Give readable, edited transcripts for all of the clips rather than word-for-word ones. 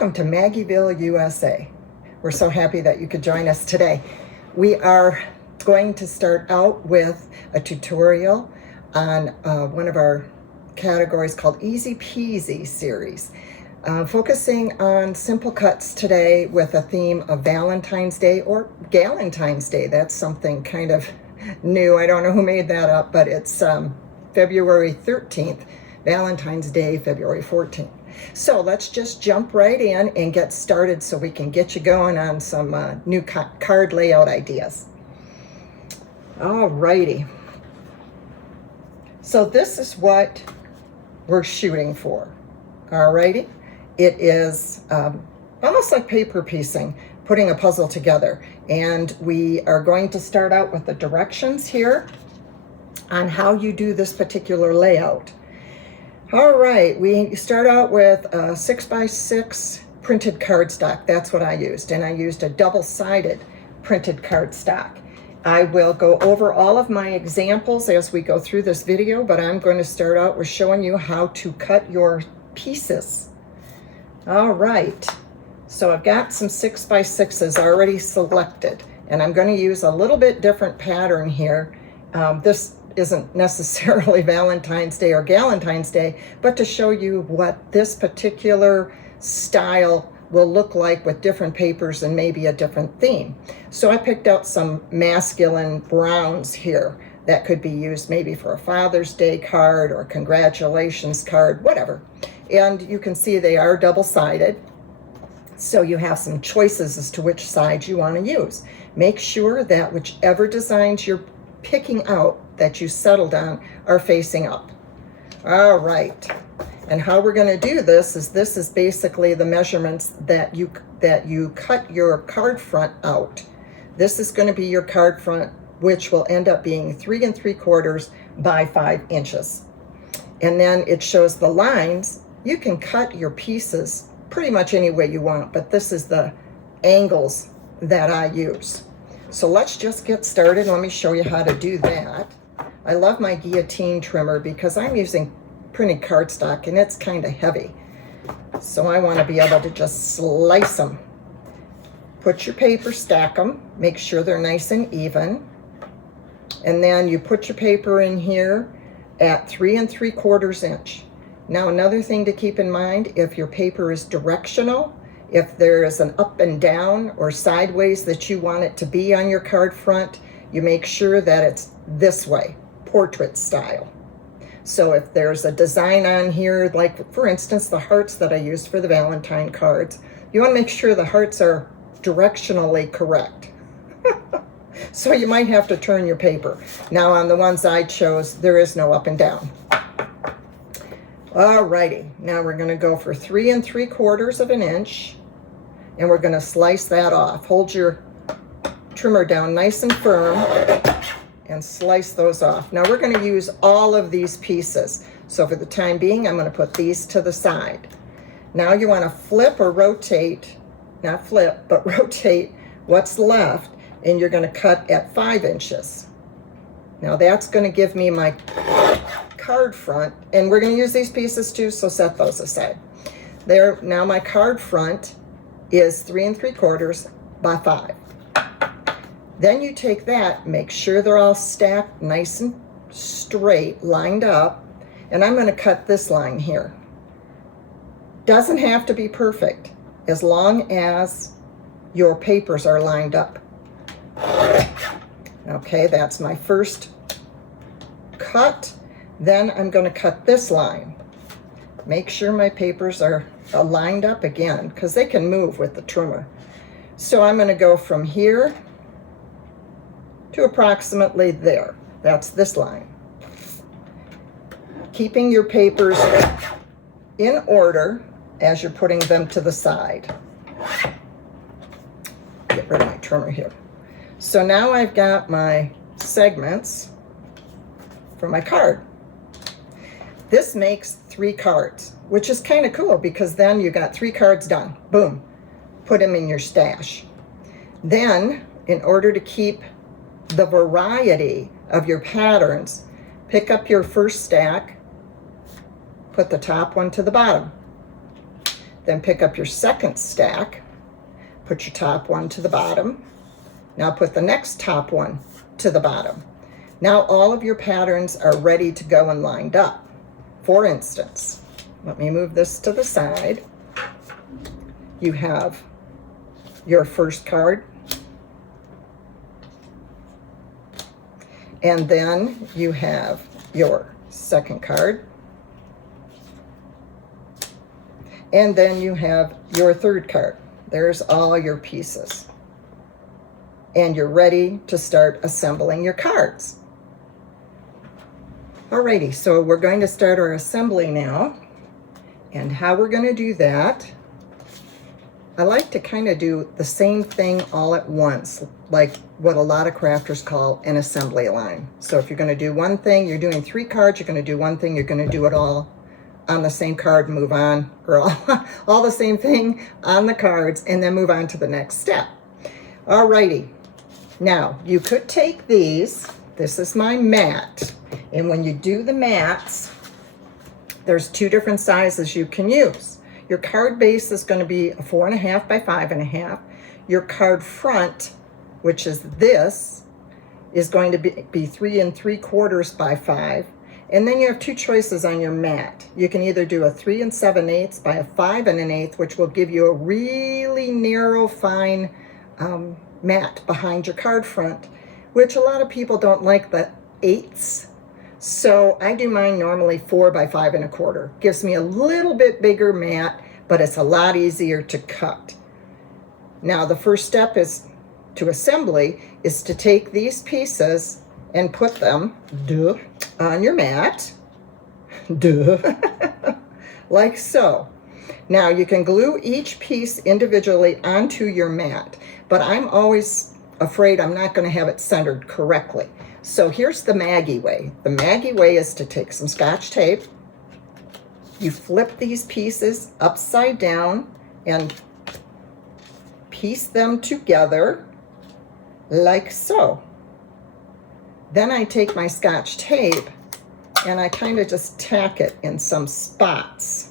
Welcome to Maggieville, USA. We're so happy that you could join us today. We are going to start out with a tutorial on one of our categories called Easy Peasy series, focusing on simple cuts today with a theme of Valentine's Day or Galentine's Day. That's something kind of new. I don't know who made that up, but it's February 13th, Valentine's Day, February 14th. So let's just jump right in and get started so we can get you going on some new card layout ideas. Alrighty. So this is what we're shooting for. Alrighty. It is almost like paper piecing, putting a puzzle together. And we are going to start out with the directions here on how you do this particular layout. All right, we start out with a 6x6 printed cardstock. That's what I used, and I used a double-sided printed cardstock. I will go over all of my examples as we go through this video, but I'm going to start out with showing you how to cut your pieces. All right, so I've got some 6x6s already selected, and I'm going to use a little bit different pattern here. This isn't necessarily Valentine's Day or Galentine's Day, but to show you what this particular style will look like with different papers and maybe a different theme. So I picked out some masculine browns here that could be used maybe for a Father's Day card or a congratulations card, whatever. And you can see they are double-sided, so you have some choices as to which side you want to use. Make sure that whichever designs you're picking out that you settled on are facing up. All right, and how we're going to do this is basically the measurements that you cut your card front out. This is going to be your card front, which will end up being 3 3/4 by 5 inches. And then it shows the lines. You can cut your pieces pretty much any way you want, but this is the angles that I use. So let's just get started. Let me show you how to do that. I love my guillotine trimmer because I'm using printed cardstock and it's kind of heavy. So I want to be able to just slice them. Put your paper, stack them, make sure they're nice and even. And then you put your paper in here at 3 3/4 inch. Now another thing to keep in mind, if your paper is directional, if there is an up and down or sideways that you want it to be on your card front, you make sure that it's this way, portrait style. So if there's a design on here, like for instance, the hearts that I used for the Valentine cards, you want to make sure the hearts are directionally correct. So you might have to turn your paper. Now on the ones I chose, there is no up and down. Alrighty, now we're going to go for 3 3/4 inch. And we're going to slice that off. Hold your trimmer down nice and firm and slice those off. Now we're going to use all of these pieces. So for the time being, I'm going to put these to the side. Now you want to flip or rotate, not flip, but rotate what's left, and you're going to cut at 5 inches. Now that's going to give me my card front, and we're going to use these pieces too, so set those aside. There, now my card front is 3 3/4 by 5. Then you take that, make sure they're all stacked nice and straight, lined up, and I'm going to cut this line here. Doesn't have to be perfect, as long as your papers are lined up. Okay, that's my first cut. Then I'm going to cut this line. Make sure my papers are lined up again, because they can move with the trimmer. So I'm going to go from here to approximately there. That's this line. Keeping your papers in order as you're putting them to the side. Get rid of my trimmer here. So now I've got my segments for my card. This makes 3 cards, which is kind of cool because then you got 3 cards done. Boom. Put them in your stash. Then, in order to keep the variety of your patterns, pick up your first stack, put the top one to the bottom. Then pick up your second stack, put your top one to the bottom. Now put the next top one to the bottom. Now all of your patterns are ready to go and lined up. For instance, let me move this to the side. You have your first card, and then you have your second card, and then you have your third card. There's all your pieces. And you're ready to start assembling your cards. Alrighty, so we're going to start our assembly now. And how we're going to do that, I like to kind of do the same thing all at once, like what a lot of crafters call an assembly line. So if you're going to do one thing, you're doing 3 cards, you're going to do one thing, you're going to do it all on the same card and move on, or all the same thing on the cards, and then move on to the next step. Alrighty, now you could take these, this is my mat, and when you do the mats, there's 2 different sizes you can use. Your card base is going to be a 4.5 by 5.5. Your card front, which is this, is going to be 3 3/4 by 5. And then you have 2 choices on your mat. You can either do a 3 7/8 by a 5 1/8, which will give you a really narrow, fine mat behind your card front, which a lot of people don't like the 8s. So I do mine normally 4 by 5 1/4. Gives me a little bit bigger mat, but it's a lot easier to cut. Now the first step is to assembly is to take these pieces and put them on your mat, like so. Now you can glue each piece individually onto your mat, but I'm always afraid I'm not going to have it centered correctly. So here's the Maggie way. The Maggie way is to take some Scotch tape, you flip these pieces upside down and piece them together like so. Then I take my Scotch tape and I kind of just tack it in some spots.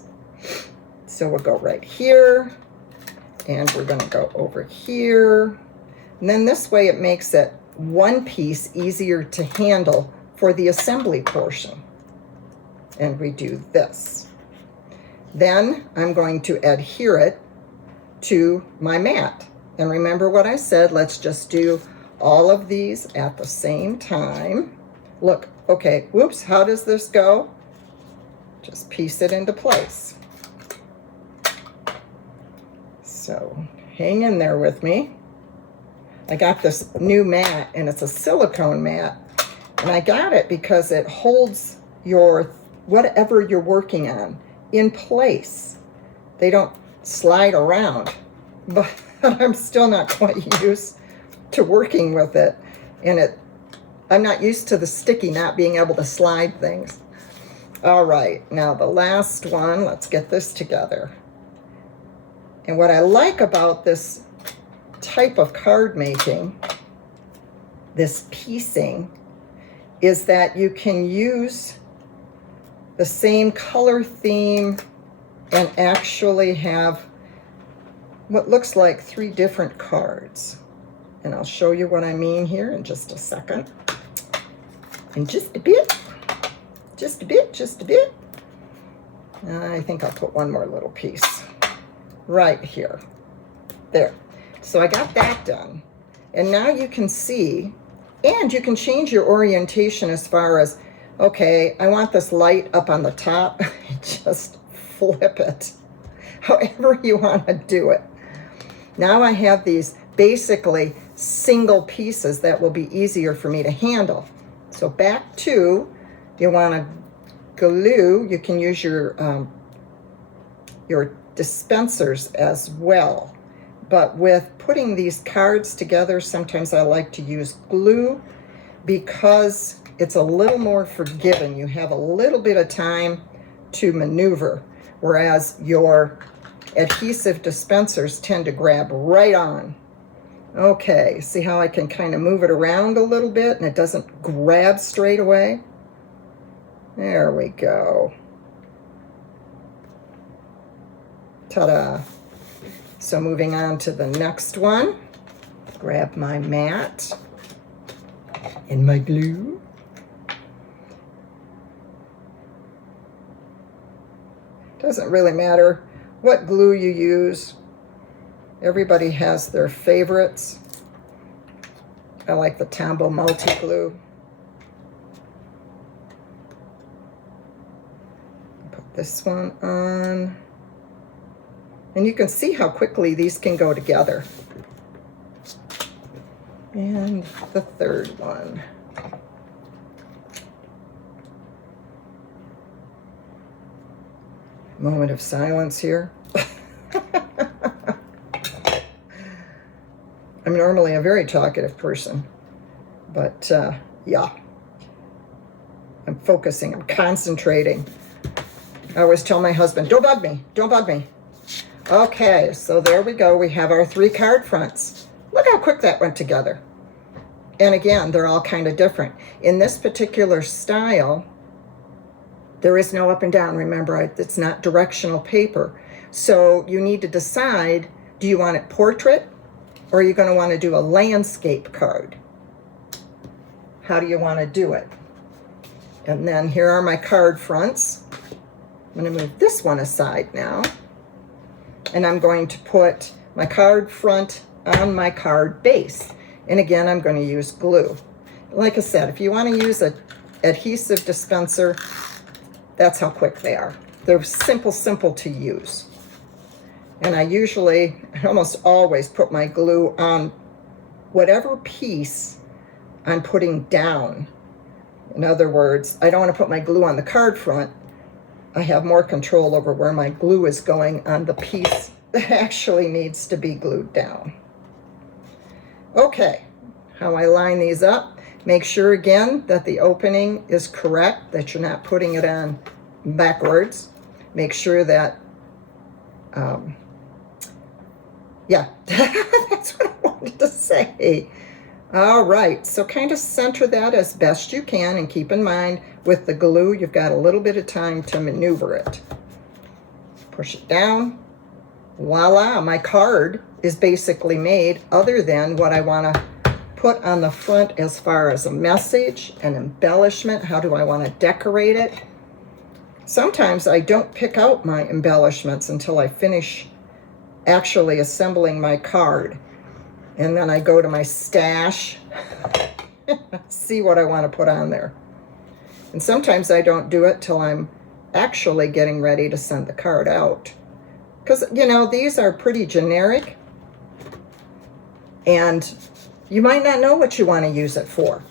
So we'll go right here, and we're going to go over here. And then this way it makes it one piece easier to handle for the assembly portion. And we do this. Then I'm going to adhere it to my mat. And remember what I said, let's just do all of these at the same time. Look, okay, whoops, how does this go? Just piece it into place. So hang in there with me. I got this new mat, and it's a silicone mat, and I got it because it holds your whatever you're working on in place. They don't slide around, but I'm still not quite used to working with it, and I'm not used to the sticky not being able to slide things. All right, now the last one, let's get this together. And what I like about this type of card making, this piecing, is that you can use the same color theme and actually have what looks like 3 different cards. And I'll show you what I mean here in just a second. In just a bit. Just a bit, just a bit. I think I'll put one more little piece right here. There. So I got that done. And now you can see, and you can change your orientation as far as, okay, I want this light up on the top. Just flip it. However you want to do it. Now I have these basically single pieces that will be easier for me to handle. So back to, you want to glue, you can use your dispensers as well. But with putting these cards together, sometimes I like to use glue because it's a little more forgiving. You have a little bit of time to maneuver, whereas your adhesive dispensers tend to grab right on. Okay, see how I can kind of move it around a little bit and it doesn't grab straight away? There we go. Ta-da. So moving on to the next one. Grab my mat and my glue. Doesn't really matter what glue you use. Everybody has their favorites. I like the Tombow multi-glue. Put this one on. And you can see how quickly these can go together. And the third one. Moment of silence here. I'm normally a very talkative person, but yeah, I'm focusing, I'm concentrating. I always tell my husband, don't bug me, don't bug me. Okay, so there we go. We have our 3 card fronts. Look how quick that went together. And again, they're all kind of different. In this particular style, there is no up and down. Remember, it's not directional paper. So you need to decide, do you want it portrait or are you going to want to do a landscape card? How do you want to do it? And then here are my card fronts. I'm going to move this one aside now. And I'm going to put my card front on my card base. And again, I'm going to use glue. Like I said, if you want to use an adhesive dispenser, that's how quick they are. They're simple to use. And I almost always put my glue on whatever piece I'm putting down. In other words, I don't want to put my glue on the card front. I have more control over where my glue is going on the piece that actually needs to be glued down. Okay, how I line these up. Make sure again that the opening is correct, that you're not putting it on backwards. Make sure that, yeah, that's what I wanted to say. All right, so kind of center that as best you can, and keep in mind with the glue, you've got a little bit of time to maneuver it. Push it down. Voila, my card is basically made, other than what I want to put on the front as far as a message, an embellishment. How do I want to decorate it? Sometimes I don't pick out my embellishments until I finish actually assembling my card. And then I go to my stash, see what I want to put on there. And sometimes I don't do it till I'm actually getting ready to send the card out. Because, you know, these are pretty generic. And you might not know what you want to use it for.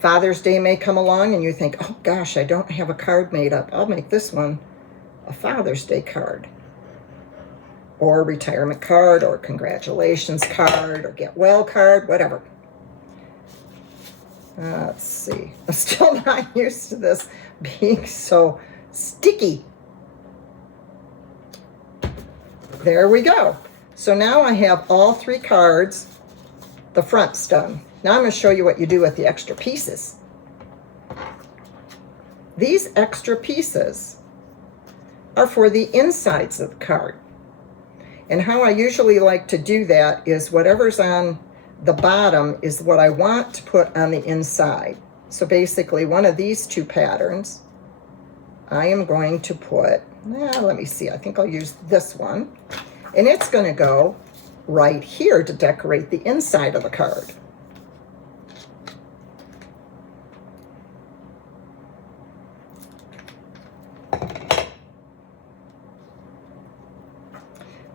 Father's Day may come along and you think, oh gosh, I don't have a card made up. I'll make this one a Father's Day card. Or retirement card, or congratulations card, or get well card, whatever. Let's see. I'm still not used to this being so sticky. There we go. So now I have all 3 cards, the front's done. Now I'm going to show you what you do with the extra pieces. These extra pieces are for the insides of the card. And how I usually like to do that is whatever's on the bottom is what I want to put on the inside. So basically one of these 2 patterns, I am going to put, let me see, I think I'll use this one. And it's going to go right here to decorate the inside of the card.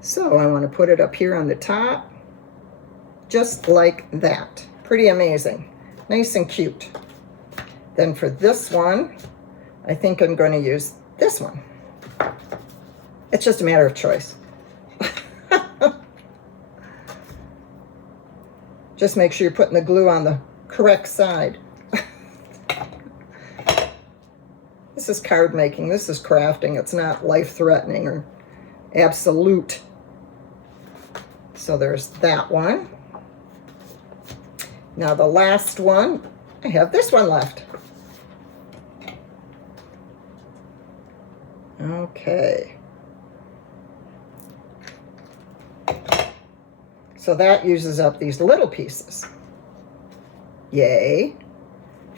So I want to put it up here on the top, just like that. Pretty amazing. Nice and cute. Then for this one, I think I'm going to use this one. It's just a matter of choice. Just make sure you're putting the glue on the correct side. This is card making. This is crafting. It's not life-threatening or absolute. So there's that one. Now the last one, I have this one left. Okay. So that uses up these little pieces. Yay.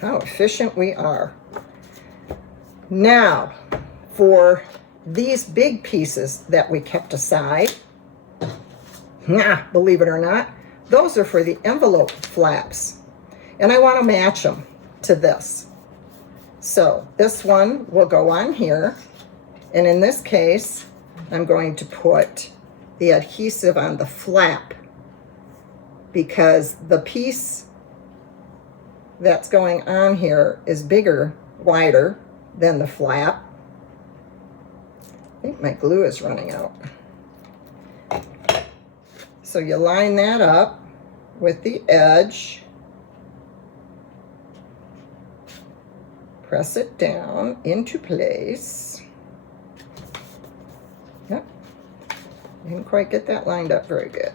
How efficient we are. Now, for these big pieces that we kept aside, believe it or not, those are for the envelope flaps. And I want to match them to this. So this one will go on here. And in this case, I'm going to put the adhesive on the flap because the piece that's going on here is bigger, wider than the flap. I think my glue is running out. So you line that up with the edge, press it down into place. Yep, didn't quite get that lined up very good.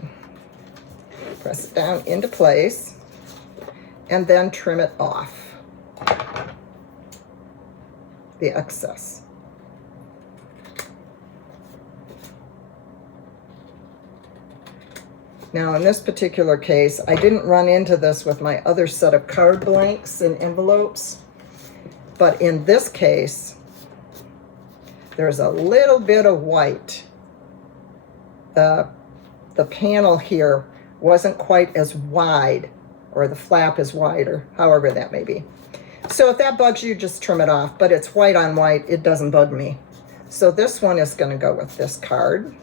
Press it down into place and then trim it off, the excess. Now in this particular case, I didn't run into this with my other set of card blanks and envelopes, but in this case, there's a little bit of white. The panel here wasn't quite as wide, or the flap is wider, however that may be. So if that bugs you, just trim it off, but it's white on white, it doesn't bug me. So this one is gonna go with this card.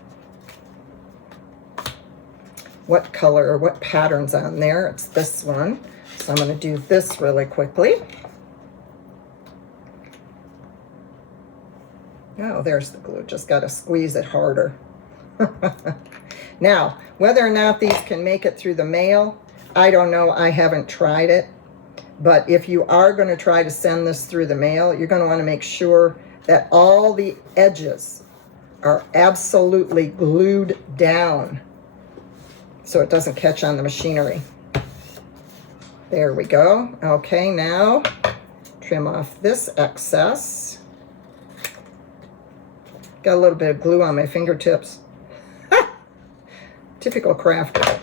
What color or what pattern's on there? It's this one. So I'm gonna do this really quickly. Oh, there's the glue, just gotta squeeze it harder. Now, whether or not these can make it through the mail, I don't know, I haven't tried it. But if you are gonna try to send this through the mail, you're gonna wanna make sure that all the edges are absolutely glued down so it doesn't catch on the machinery. There we go. Okay, now trim off this excess. Got a little bit of glue on my fingertips. Typical crafter.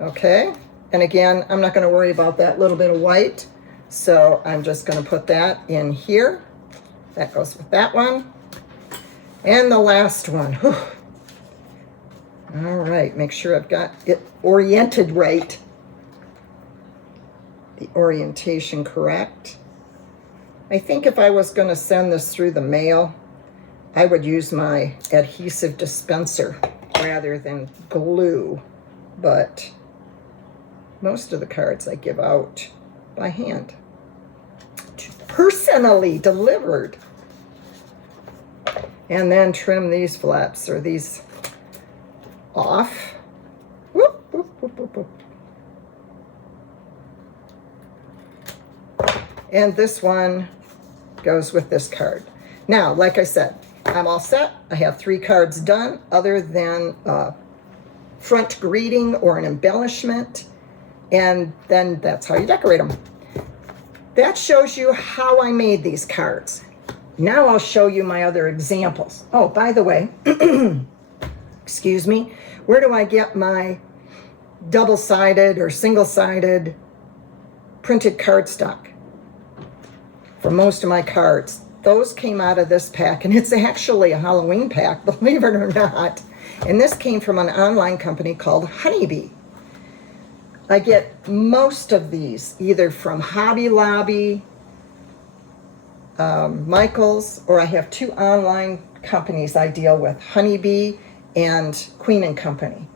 Okay, and again, I'm not going to worry about that little bit of white, so I'm just going to put that in here. That goes with that one. And the last one. Whew. All right, make sure I've got it oriented right. The orientation correct. I think if I was going to send this through the mail, I would use my adhesive dispenser rather than glue, but most of the cards I give out by hand, personally delivered. And then trim these flaps or these off. Whoop, whoop, whoop, whoop, whoop. And this one goes with this card. Now, like I said, I'm all set. I have 3 cards done other than front greeting or an embellishment. And then that's how you decorate them. That shows you how I made these cards. Now I'll show you my other examples. Oh, by the way, excuse me, where do I get my double-sided or single-sided printed cardstock? For most of my cards, those came out of this pack, and it's actually a Halloween pack, believe it or not. And this came from an online company called Honeybee. I get most of these either from Hobby Lobby, Michael's, or I have 2 online companies I deal with, Honeybee and Queen and Company.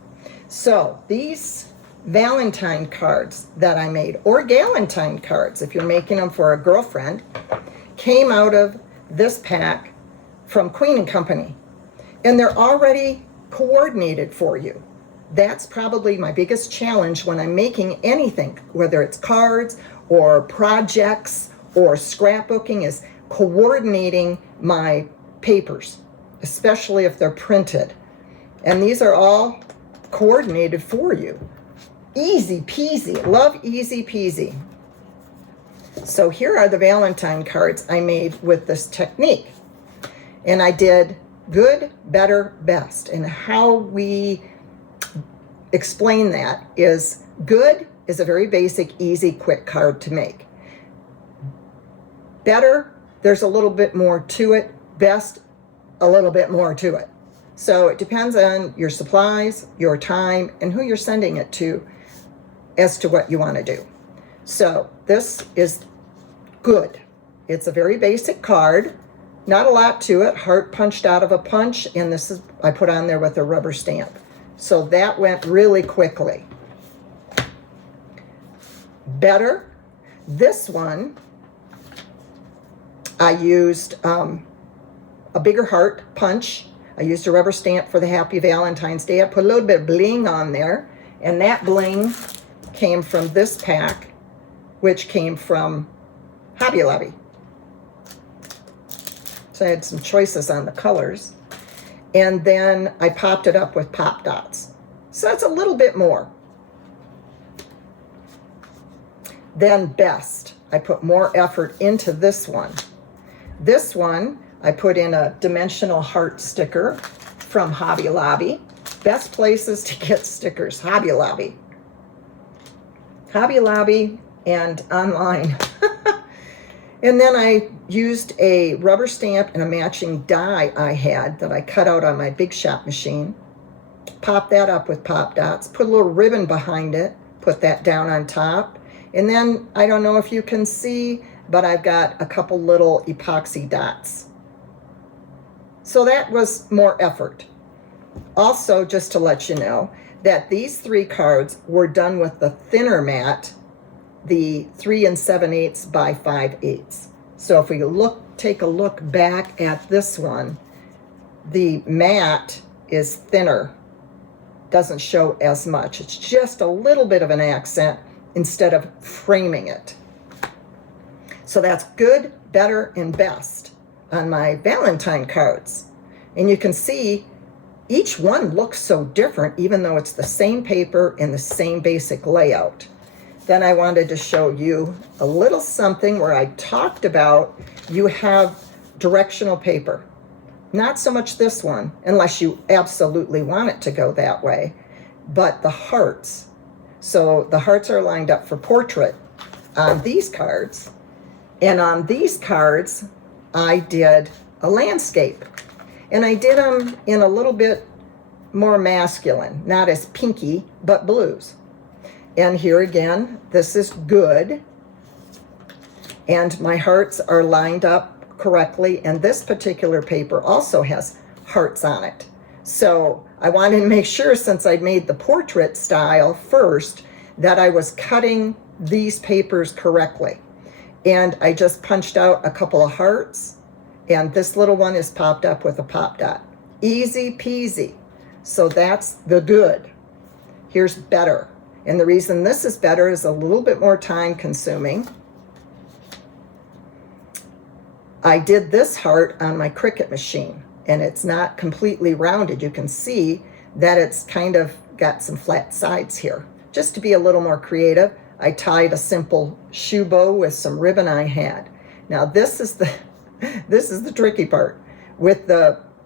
So these Valentine cards that I made, or Galentine cards, if you're making them for a girlfriend, came out of this pack from Queen and Company. And they're already coordinated for you. That's probably my biggest challenge when I'm making anything, whether it's cards or projects or scrapbooking, is coordinating my papers, especially if they're printed. And these are all coordinated for you. Easy peasy. Love easy peasy. So here are the Valentine cards I made with this technique. And I did good, better, best, and how we explain that is good is a very basic, easy, quick card to make. Better, there's a little bit more to it. Best, a little bit more to it. So it depends on your supplies, your time, and who you're sending it to as to what you want to do. So this is good. It's a very basic card. Not a lot to it. Heart punched out of a punch, and this is, I put on there with a rubber stamp. So that went really quickly. Better. This one, I used a bigger heart punch. I used a rubber stamp for the Happy Valentine's Day. I put a little bit of bling on there, and that bling came from this pack, which came from Hobby Lobby. So I had some choices on the colors. And then I popped it up with pop dots. So that's a little bit more. Then best, I put more effort into this one. This one, I put in a dimensional heart sticker from Hobby Lobby. Best places to get stickers, Hobby Lobby. Hobby Lobby and online. And then I used a rubber stamp and a matching die I had that I cut out on my Big Shot machine. Pop that up with pop dots, put a little ribbon behind it, put that down on top. And then, I don't know if you can see, but I've got a couple little epoxy dots. So that was more effort. Also, just to let you know, that these 3 cards were done with the thinner mat, the 3 7/8 by 5/8. So if we take a look back at this one, the mat is thinner, doesn't show as much. It's just a little bit of an accent instead of framing it. So that's good, better, and best on my Valentine cards. And you can see each one looks so different, even though it's the same paper and the same basic layout. Then I wanted to show you a little something where I talked about you have directional paper. Not so much this one, unless you absolutely want it to go that way, but the hearts. So the hearts are lined up for portrait on these cards. And on these cards, I did a landscape. And I did them in a little bit more masculine, not as pinky, but blues. And here again, this is good. And my hearts are lined up correctly. And this particular paper also has hearts on it. So I wanted to make sure, since I made the portrait style first, that I was cutting these papers correctly. And I just punched out a couple of hearts. And this little one is popped up with a pop dot. Easy peasy. So that's the good. Here's better. And the reason this is better is a little bit more time consuming. I did this heart on my Cricut machine, and it's not completely rounded. You can see that it's kind of got some flat sides here. Just to be a little more creative, I tied a simple shoe bow with some ribbon I had. Now this is the tricky part.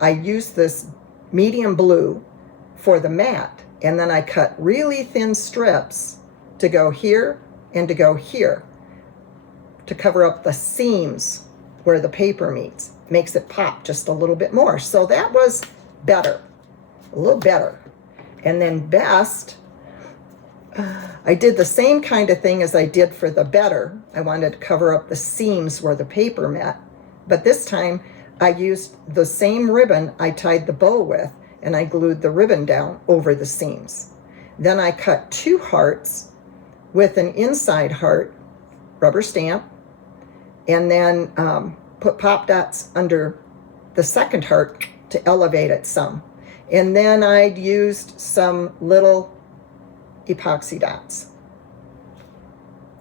I used this medium blue for the mat, and then I cut really thin strips to go here and to go here to cover up the seams where the paper meets. Makes it pop just a little bit more. So that was better, a little better. And then best, I did the same kind of thing as I did for the better. I wanted to cover up the seams where the paper met, but this time I used the same ribbon I tied the bow with, and I glued the ribbon down over the seams. Then I cut 2 hearts with an inside heart, rubber stamp, and then put pop dots under the second heart to elevate it some. And then I used some little epoxy dots.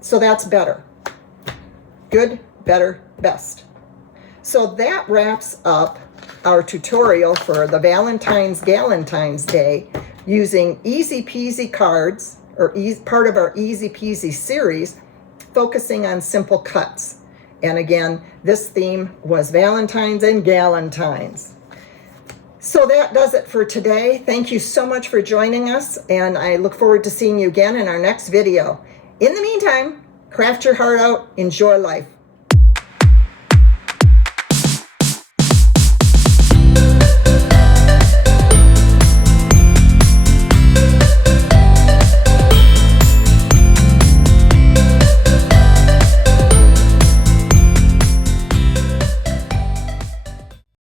So that's better. Good, better, best. So that wraps up our tutorial for the Galentine's Day using Easy Peasy cards, or part of our Easy Peasy series, focusing on simple cuts. And again, this theme was Valentine's and Galentines. So that does it for today. Thank you so much for joining us, and I look forward to seeing you again in our next video. In the meantime, craft your heart out, enjoy life.